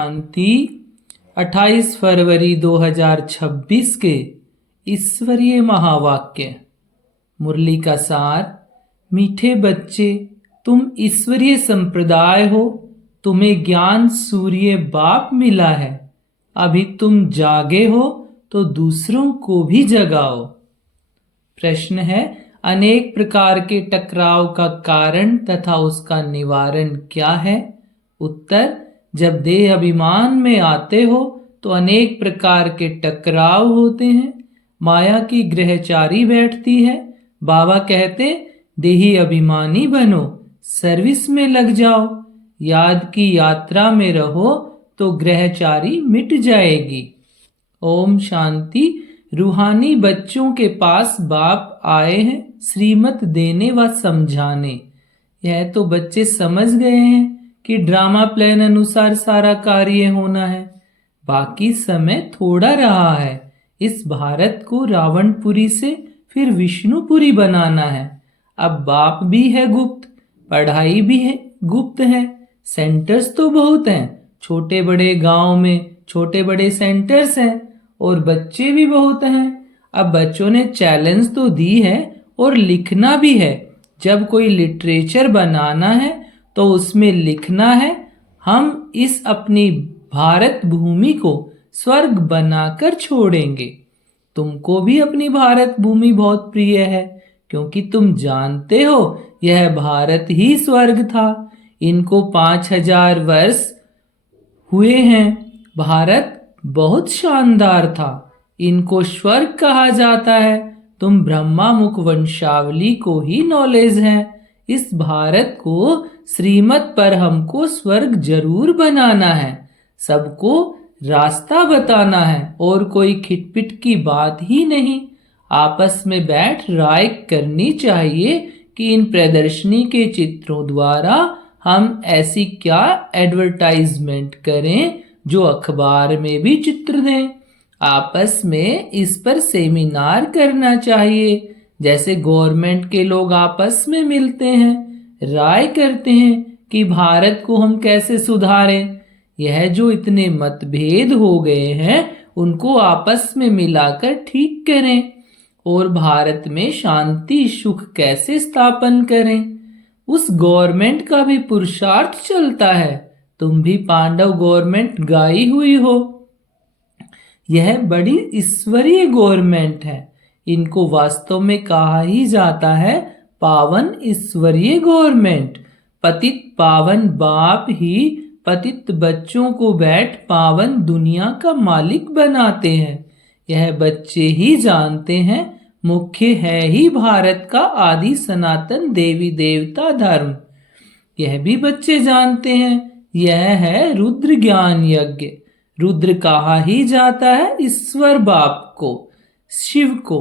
शांति 28 फरवरी 2026 के ईश्वरीय महावाक्य। मुरली का सार। मीठे बच्चे, तुम ईश्वरीय संप्रदाय हो। तुम्हें ज्ञान सूर्य बाप मिला है। अभी तुम जागे हो तो दूसरों को भी जगाओ। प्रश्न है, अनेक प्रकार के टकराव का कारण तथा उसका निवारण क्या है? उत्तर, जब देह अभिमान में आते हो तो अनेक प्रकार के टकराव होते हैं। माया की ग्रहचारी बैठती है। बाबा कहते, देही अभिमानी बनो, सर्विस में लग जाओ, याद की यात्रा में रहो तो ग्रहचारी मिट जाएगी। ओम शांति। रूहानी बच्चों के पास बाप आए हैं श्रीमत देने व समझाने। यह तो बच्चे समझ गए हैं कि ड्रामा प्लान अनुसार सारा कार्य होना है। बाकी समय थोड़ा रहा है। इस भारत को रावणपुरी से फिर विष्णुपुरी बनाना है। अब बाप भी है गुप्त, पढ़ाई भी है गुप्त है। सेंटर्स तो बहुत हैं, छोटे बड़े गांव में छोटे बड़े सेंटर्स हैं और बच्चे भी बहुत हैं। अब बच्चों ने चैलेंज तो दी है और लिखना भी है। जब कोई लिटरेचर बनाना है तो उसमें लिखना है, हम इस अपनी भारत भूमि को स्वर्ग बनाकर छोड़ेंगे। तुमको भी अपनी भारत भूमि बहुत प्रिय है, क्योंकि तुम जानते हो यह भारत ही स्वर्ग था। इनको 5000 वर्ष हुए हैं। भारत बहुत शानदार था, इनको स्वर्ग कहा जाता है। तुम ब्रह्मा मुख वंशावली को ही नॉलेज है। इस भारत को श्रीमत पर हमको स्वर्ग जरूर बनाना है। सबको रास्ता बताना है और कोई खिटपिट की बात ही नहीं। आपस में बैठ राय करनी चाहिए कि इन प्रदर्शनी के चित्रों द्वारा हम ऐसी क्या एडवर्टाइजमेंट करें जो अखबार में भी चित्र दें। आपस में इस पर सेमिनार करना चाहिए, जैसे गवर्नमेंट के लोग आपस में मिलते हैं, राय करते हैं कि भारत को हम कैसे सुधारें। यह जो इतने मतभेद हो गए हैं उनको आपस में मिलाकर ठीक करें और भारत में शांति सुख कैसे स्थापन करें। उस गवर्नमेंट का भी पुरुषार्थ चलता है। तुम भी पांडव गवर्नमेंट गाई हुई हो। यह बड़ी ईश्वरीय गवर्नमेंट है। इनको वास्तव में कहा ही जाता है पावन ईश्वरीय गवर्नमेंट। पतित पावन बाप ही पतित बच्चों को बैठ पावन दुनिया का मालिक बनाते हैं। यह बच्चे ही जानते हैं मुख्य है ही भारत का आदि सनातन देवी देवता धर्म। यह भी बच्चे जानते हैं यह है रुद्र ज्ञान यज्ञ। रुद्र कहा ही जाता है ईश्वर बाप को, शिव को।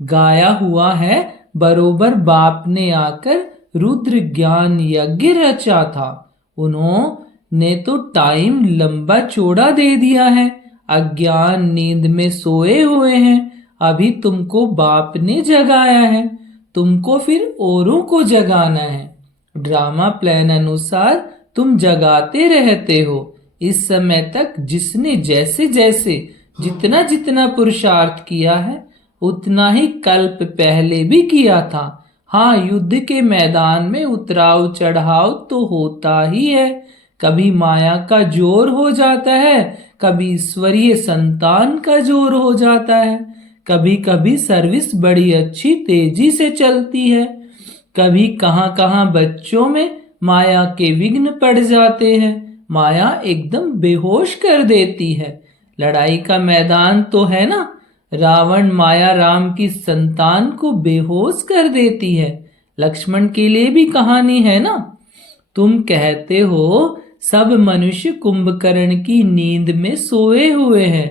गाया हुआ है बरोबर बाप ने आकर रुद्र ज्ञान यज्ञ रचा था। उन्होंने तो टाइम लंबा चौड़ा दे दिया है। अज्ञान नींद में सोए हुए हैं। अभी तुमको बाप ने जगाया है, तुमको फिर औरों को जगाना है। ड्रामा प्लान अनुसार तुम जगाते रहते हो। इस समय तक जिसने जैसे जैसे जितना जितना पुरुषार्थ किया है उतना ही कल्प पहले भी किया था। हाँ, युद्ध के मैदान में उतराव चढ़ाव तो होता ही है। कभी माया का जोर हो जाता है, कभी ईश्वरीय संतान का जोर हो जाता है। कभी कभी सर्विस बड़ी अच्छी तेजी से चलती है। कभी कहाँ कहाँ बच्चों में माया के विघ्न पड़ जाते हैं। माया एकदम बेहोश कर देती है। लड़ाई का मैदान तो है ना, रावण माया राम की संतान को बेहोश कर देती है। लक्ष्मण के लिए भी कहानी है ना। तुम कहते हो सब मनुष्य कुंभकर्ण की नींद में सोए हुए हैं।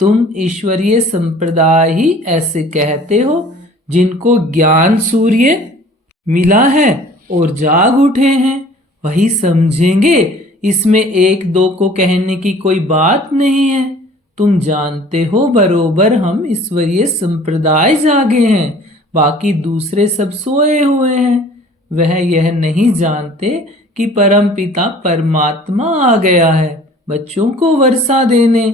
तुम ईश्वरीय संप्रदाय ही ऐसे कहते हो जिनको ज्ञान सूर्य मिला है और जाग उठे हैं, वही समझेंगे। इसमें एक दो को कहने की कोई बात नहीं है। तुम जानते हो बरोबर हम ईश्वरीय संप्रदाय जागे हैं, बाकी दूसरे सब सोए हुए हैं। वह यह नहीं जानते कि परम पिता परमात्मा आ गया है। बच्चों को वर्षा देने।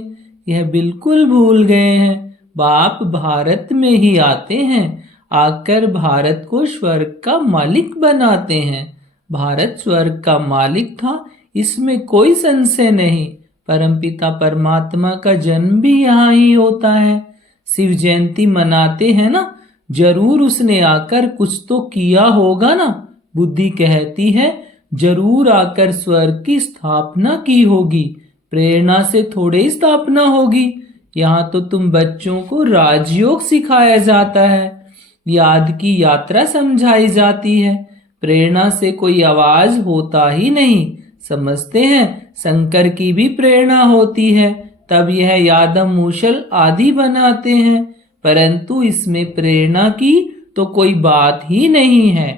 यह बिल्कुल भूल गए हैं। बाप भारत में ही आते हैं, आकर भारत को स्वर्ग का मालिक बनाते हैं। भारत स्वर्ग का मालिक था, इसमें कोई संशय नहीं। परमपिता परमात्मा का जन्म भी यहाँ ही होता है। शिव जयंती मनाते हैं ना, जरूर उसने आकर कुछ तो किया होगा ना। बुद्धि कहती है जरूर आकर स्वर्ग की स्थापना की होगी। प्रेरणा से थोड़े ही स्थापना होगी। यहाँ तो तुम बच्चों को राजयोग सिखाया जाता है, याद की यात्रा समझाई जाती है। प्रेरणा से कोई आवाज होता ही नहीं। समझते हैं शंकर की भी प्रेरणा होती है, तब यह यादम मूशल आदि बनाते हैं। परंतु इसमें प्रेरणा की तो कोई बात ही नहीं है।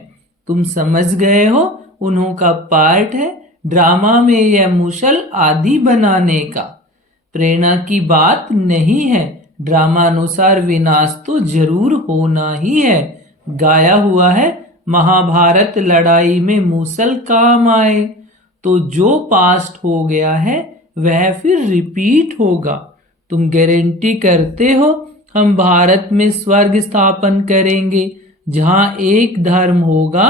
तुम समझ गए हो, उन्हों का पार्ट है ड्रामा में यह मूशल आदि बनाने का। प्रेरणा की बात नहीं है। ड्रामानुसार विनाश तो जरूर होना ही है। गाया हुआ है महाभारत लड़ाई में मूसल काम आए। तो जो पास्ट हो गया है वह फिर रिपीट होगा। तुम गारंटी करते हो हम भारत में स्वर्ग स्थापन करेंगे जहां एक धर्म होगा।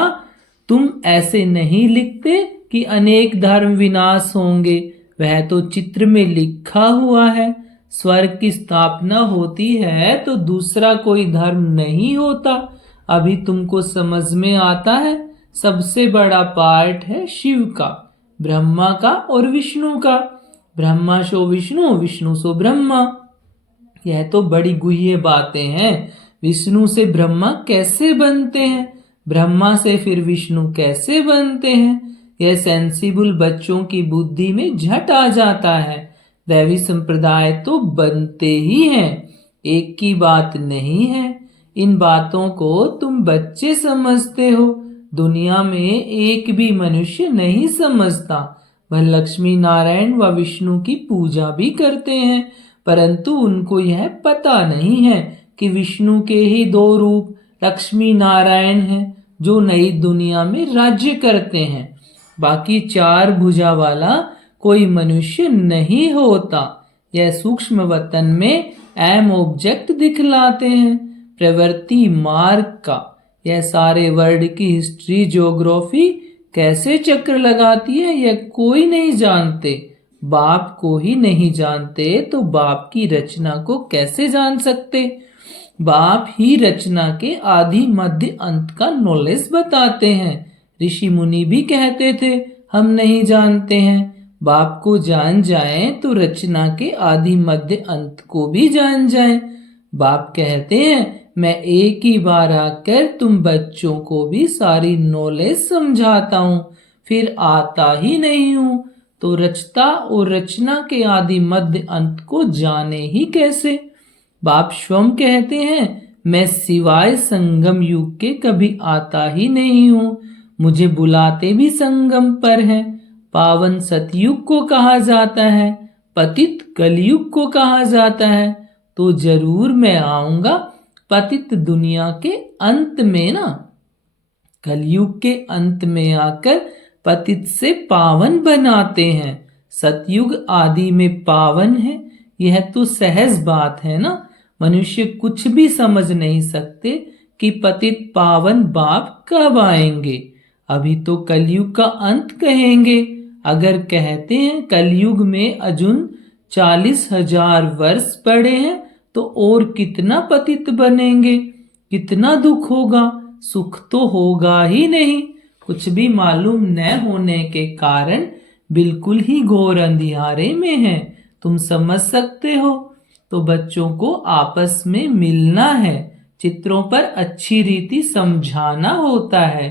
तुम ऐसे नहीं लिखते कि अनेक धर्म विनाश होंगे, वह तो चित्र में लिखा हुआ है। स्वर्ग की स्थापना होती है तो दूसरा कोई धर्म नहीं होता। अभी तुमको समझ में आता है। सबसे बड़ा पार्ट है शिव का, ब्रह्मा का और विष्णु का। ब्रह्मा सो विष्णु, विष्णु सो ब्रह्मा। यह तो बड़ी गुह्य बातें हैं। विष्णु से ब्रह्मा कैसे बनते हैं, ब्रह्मा से फिर विष्णु कैसे बनते हैं, यह सेंसिबल बच्चों की बुद्धि में झट आ जाता है। दैवी संप्रदाय तो बनते ही हैं, एक की बात नहीं है। इन बातों को तुम बच्चे समझते हो, दुनिया में एक भी मनुष्य नहीं समझता। वह लक्ष्मी नारायण व विष्णु की पूजा भी करते हैं, परंतु उनको यह पता नहीं है कि विष्णु के ही दो रूप लक्ष्मी नारायण हैं जो नई दुनिया में राज्य करते हैं। बाकी चार भुजा वाला कोई मनुष्य नहीं होता। यह सूक्ष्म वतन में एम ऑब्जेक्ट दिखलाते हैं, प्रवृत्ति मार्ग का। यह सारे वर्ल्ड की हिस्ट्री ज्योग्राफी कैसे चक्र लगाती है यह कोई नहीं जानते। बाप को ही नहीं जानते तो बाप की रचना को कैसे जान सकते। बाप ही रचना के आदि मध्य अंत का नॉलेज बताते हैं। ऋषि मुनि भी कहते थे हम नहीं जानते हैं। बाप को जान जाएं तो रचना के आदि मध्य अंत को भी जान जाएं। बाप कहते हैं मैं एक ही बार आकर तुम बच्चों को भी सारी नॉलेज समझाता हूँ, फिर आता ही नहीं हूँ तो रचता और रचना के आदि मध्य अंत को जाने ही कैसे। बाप स्वयं कहते हैं मैं सिवाय संगम युग के कभी आता ही नहीं हूँ, मुझे बुलाते भी संगम पर हैं। पावन सतयुग को कहा जाता है, पतित कलयुग को कहा जाता है, तो जरूर मैं आऊंगा पतित दुनिया के अंत में ना। कलयुग के अंत में आकर पतित से पावन बनाते हैं। सतयुग आदि में पावन है, यह तो सहज बात है ना। मनुष्य कुछ भी समझ नहीं सकते कि पतित पावन बाप कब आएंगे। अभी तो कलयुग का अंत कहेंगे। अगर कहते हैं कलयुग में अजुन 40,000 वर्ष पड़े हैं तो और कितना पतित बनेंगे, कितना दुख होगा। सुख तो होगा ही नहीं। कुछ भी मालूम न होने के कारण बिल्कुल ही घोर अंधियारे में है। तुम समझ सकते हो। तो बच्चों को आपस में मिलना है, चित्रों पर अच्छी रीति समझाना होता है।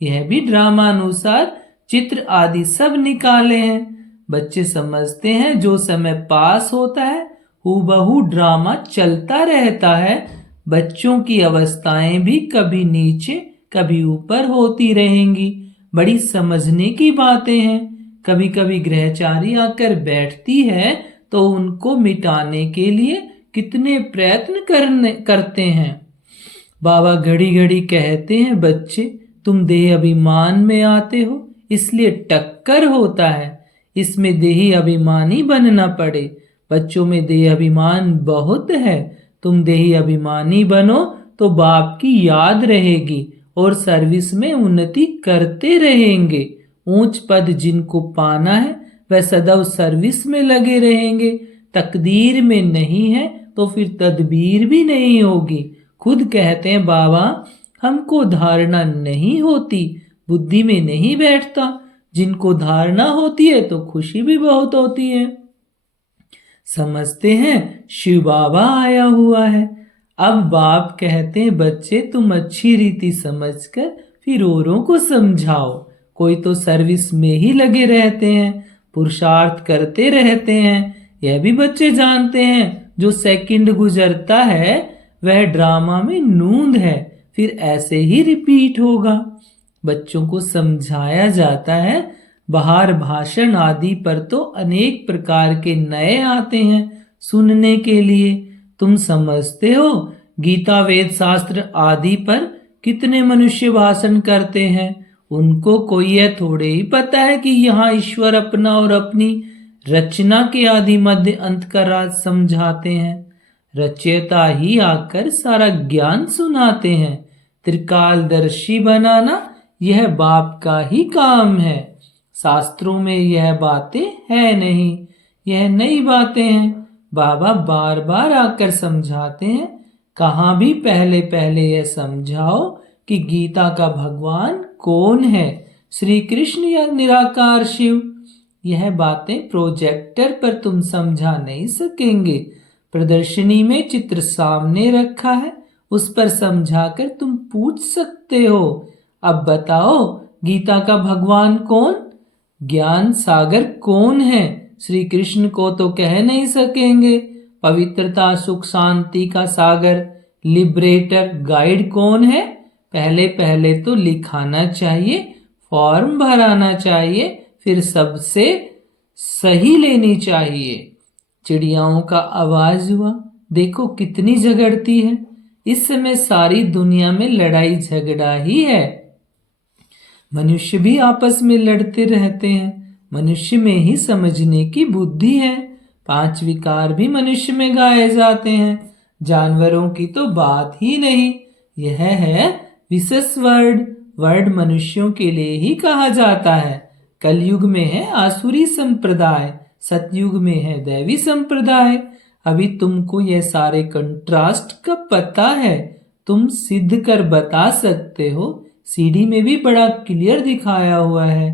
यह भी ड्रामानुसार चित्र आदि सब निकाले हैं। बच्चे समझते हैं जो समय पास होता है हूबहू ड्रामा चलता रहता है। बच्चों की अवस्थाएं भी कभी नीचे कभी ऊपर होती रहेंगी। बड़ी समझने की बातें हैं। कभी कभी ग्रहचारी आकर बैठती है तो उनको मिटाने के लिए कितने प्रयत्न करते हैं। बाबा घड़ी घड़ी कहते हैं बच्चे तुम देह अभिमान में आते हो इसलिए टक्कर होता है। इसमें देही अभिमानी बनना पड़े। बच्चों में देही अभिमान बहुत है। तुम देही अभिमानी बनो तो बाप की याद रहेगी और सर्विस में उन्नति करते रहेंगे। ऊंच पद जिनको पाना है वह सदैव सर्विस में लगे रहेंगे। तकदीर में नहीं है तो फिर तदबीर भी नहीं होगी। खुद कहते हैं बाबा हमको धारणा नहीं होती, बुद्धि में नहीं बैठता। जिनको धारणा होती है तो खुशी भी बहुत होती है। समझते हैं शिव बाबा आया हुआ है। अब बाप कहते हैं बच्चे तुम अच्छी रीति समझकर फिर औरों को समझाओ। कोई तो सर्विस में ही लगे रहते हैं, पुरुषार्थ करते रहते हैं। यह भी बच्चे जानते हैं जो सेकंड गुजरता है वह ड्रामा में नूंद है, फिर ऐसे ही रिपीट होगा। बच्चों को समझाया जाता है। बाहर भाषण आदि पर तो अनेक प्रकार के नए आते हैं सुनने के लिए। तुम समझते हो गीता वेद शास्त्र आदि पर कितने मनुष्य भाषण करते हैं। उनको कोई यह थोड़े ही पता है कि यहाँ ईश्वर अपना और अपनी रचना के आदि मध्य अंत का राज समझाते हैं। रचयिता ही आकर सारा ज्ञान सुनाते हैं। त्रिकालदर्शी बनाना यह बाप का ही काम है। शास्त्रों में यह बातें है नहीं, यह नई बातें हैं। बाबा बार बार आकर समझाते हैं। कहाँ भी पहले पहले यह समझाओ कि गीता का भगवान कौन है, श्री कृष्ण या निराकार शिव। यह बातें प्रोजेक्टर पर तुम समझा नहीं सकेंगे। प्रदर्शनी में चित्र सामने रखा है, उस पर समझाकर तुम पूछ सकते हो अब बताओ गीता का भगवान कौन, ज्ञान सागर कौन है। श्री कृष्ण को तो कह नहीं सकेंगे। पवित्रता सुख शांति का सागर लिबरेटर गाइड कौन है। पहले पहले तो लिखाना चाहिए, फॉर्म भराना चाहिए, फिर सबसे सही लेनी चाहिए। चिड़ियाओं का आवाज हुआ, देखो कितनी झगड़ती है। इस समय सारी दुनिया में लड़ाई झगड़ा ही है। मनुष्य भी आपस में लड़ते रहते हैं। मनुष्य में ही समझने की बुद्धि है। 5 विकार भी मनुष्य में गाए जाते हैं। जानवरों की तो बात ही नहीं। यह है विशेष वर्ड। वर्ड मनुष्यों के लिए ही कहा जाता है। कलयुग में है आसुरी संप्रदाय, सतयुग में है दैवी संप्रदाय। अभी तुमको यह सारे कंट्रास्ट का पता है। तुम सिद्ध कर बता सकते हो। सीडी में भी बड़ा क्लियर दिखाया हुआ है।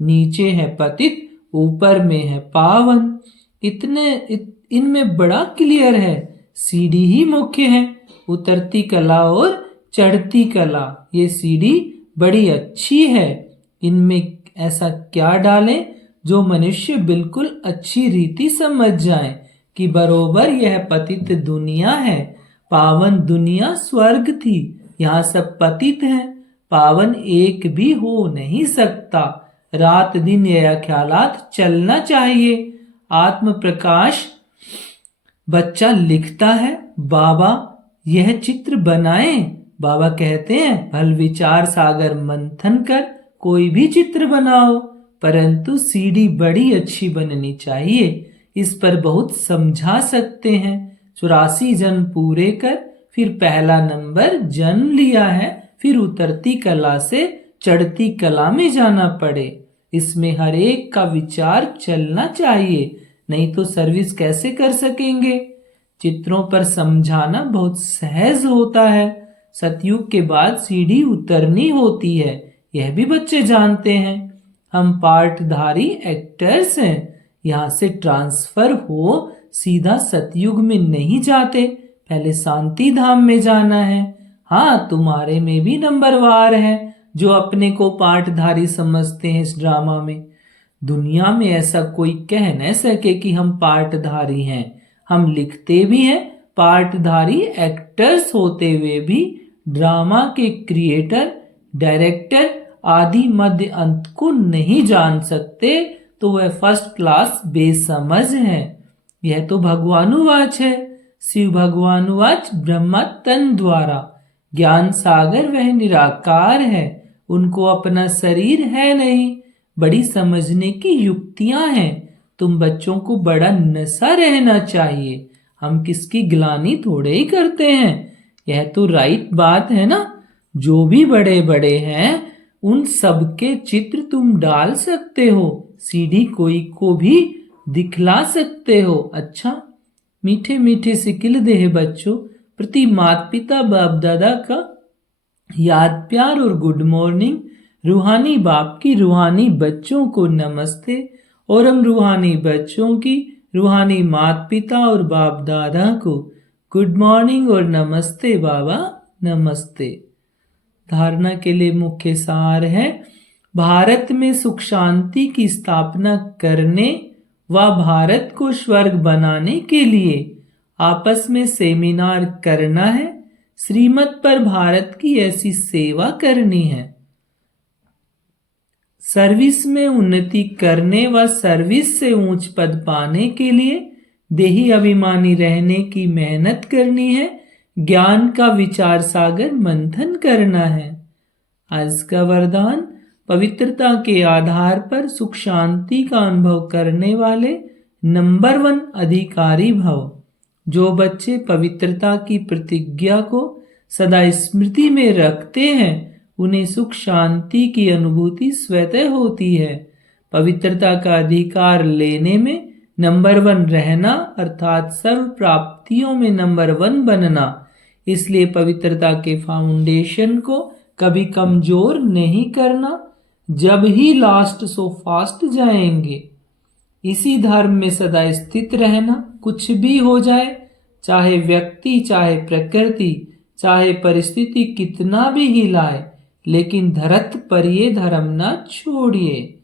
नीचे है पतित, ऊपर में है पावन। इनमें बड़ा क्लियर है। सीडी ही मुख्य है, उतरती कला और चढ़ती कला। ये सीडी बड़ी अच्छी है। इनमें ऐसा क्या डालें जो मनुष्य बिल्कुल अच्छी रीति समझ जाए कि बरोबर यह पतित दुनिया है। पावन दुनिया स्वर्ग थी, यहाँ सब पतित हैं। पावन एक भी हो नहीं सकता। रात दिन यह ख्यालात चलना चाहिए। आत्म प्रकाश बच्चा लिखता है, बाबा यह चित्र बनाएं। बाबा कहते हैं भल विचार सागर मंथन कर कोई भी चित्र बनाओ, परंतु सीडी बड़ी अच्छी बननी चाहिए। इस पर बहुत समझा सकते हैं। 84 जन्म पूरे कर फिर पहला नंबर जन्म लिया है, फिर उतरती कला से चढ़ती कला में जाना पड़े। इसमें हर एक का विचार चलना चाहिए, नहीं तो सर्विस कैसे कर सकेंगे। चित्रों पर समझाना बहुत सहज होता है। सतयुग के बाद सीढ़ी उतरनी होती है, यह भी बच्चे जानते हैं। हम पार्टधारी एक्टर्स हैं। यहाँ से ट्रांसफर हो सीधा सतयुग में नहीं जाते, पहले शांति धाम में जाना है। हाँ, तुम्हारे में भी नंबरवार है जो अपने को पार्टधारी समझते हैं इस ड्रामा में। दुनिया में ऐसा कोई कह न सके कि हम पार्टधारी हैं। हम लिखते भी हैं, पार्टधारी एक्टर्स होते हुए भी ड्रामा के क्रिएटर, डायरेक्टर आदि मध्य अंत को नहीं जान सकते, तो वह फर्स्ट क्लास बेसमझ है। यह तो भगवानुवाच है। शिव भगवानुवाच ब्रह्मा तन द्वारा। ज्ञान सागर वह निराकार है, उनको अपना शरीर है नहीं। बड़ी समझने की युक्तियां हैं। तुम बच्चों को बड़ा नशा रहना चाहिए। हम किसकी ग्लानि थोड़े ही करते हैं। यह तो राइट बात है ना। जो भी बड़े बड़े हैं उन सबके चित्र तुम डाल सकते हो, सीडी कोई को भी दिखला सकते हो। अच्छा, मीठे मीठे सिकिल देह बच्चों प्रति माता पिता बाप दादा का याद प्यार और गुड मॉर्निंग। रूहानी बाप की रूहानी बच्चों को नमस्ते और हम रूहानी बच्चों की रूहानी माता पिता और बाप दादा को गुड मॉर्निंग और नमस्ते बाबा, नमस्ते। धारणा के लिए मुख्य सार है, भारत में सुख शांति की स्थापना करने व भारत को स्वर्ग बनाने के लिए आपस में सेमिनार करना है। श्रीमत पर भारत की ऐसी सेवा करनी है। सर्विस में उन्नति करने व सर्विस से ऊंच पद पाने के लिए देही अभिमानी रहने की मेहनत करनी है। ज्ञान का विचार सागर मंथन करना है। आज का वरदान, पवित्रता के आधार पर सुख शांति का अनुभव करने वाले नंबर 1 अधिकारी भव। जो बच्चे पवित्रता की प्रतिज्ञा को सदा स्मृति में रखते हैं उन्हें सुख शांति की अनुभूति स्वतः होती है। पवित्रता का अधिकार लेने में नंबर 1 रहना अर्थात सर्व प्राप्तियों में नंबर 1 बनना। इसलिए पवित्रता के फाउंडेशन को कभी कमजोर नहीं करना। जब ही लास्ट सो फास्ट जाएंगे। इसी धर्म में सदा स्थित रहना। कुछ भी हो जाए, चाहे व्यक्ति, चाहे प्रकृति, चाहे परिस्थिति कितना भी हिलाए, लेकिन धरत पर ये धर्म ना छोड़िए।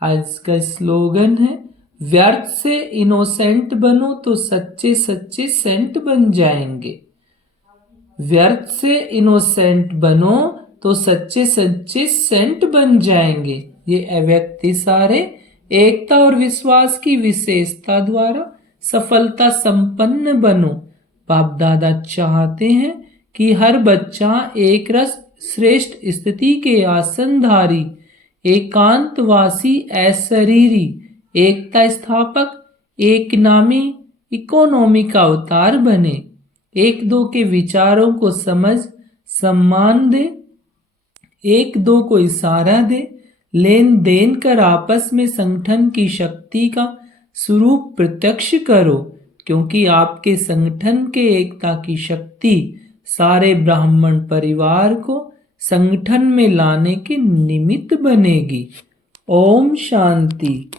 आज का स्लोगन है, व्यर्थ से इनोसेंट बनो तो सच्चे सच्चे सेंट बन जाएंगे। व्यर्थ से इनोसेंट बनो तो सच्चे सच्चे सेंट बन जाएंगे। ये अव्यक्ति सारे एकता और विश्वास की विशेषता द्वारा सफलता संपन्न बनो। बाप दादा चाहते हैं कि हर बच्चा एक रस श्रेष्ठ स्थिति के आसनधारी, एकांतवासी, अशरीरी, एकता स्थापक, एक नामी इकोनॉमी का अवतार बने। एक दो के विचारों को समझ सम्मान दे, एक दो को इशारा दे, लेन देन कर आपस में संगठन की शक्ति का स्वरूप प्रत्यक्ष करो, क्योंकि आपके संगठन के एकता की शक्ति सारे ब्राह्मण परिवार को संगठन में लाने के निमित्त बनेगी। ओम शांति।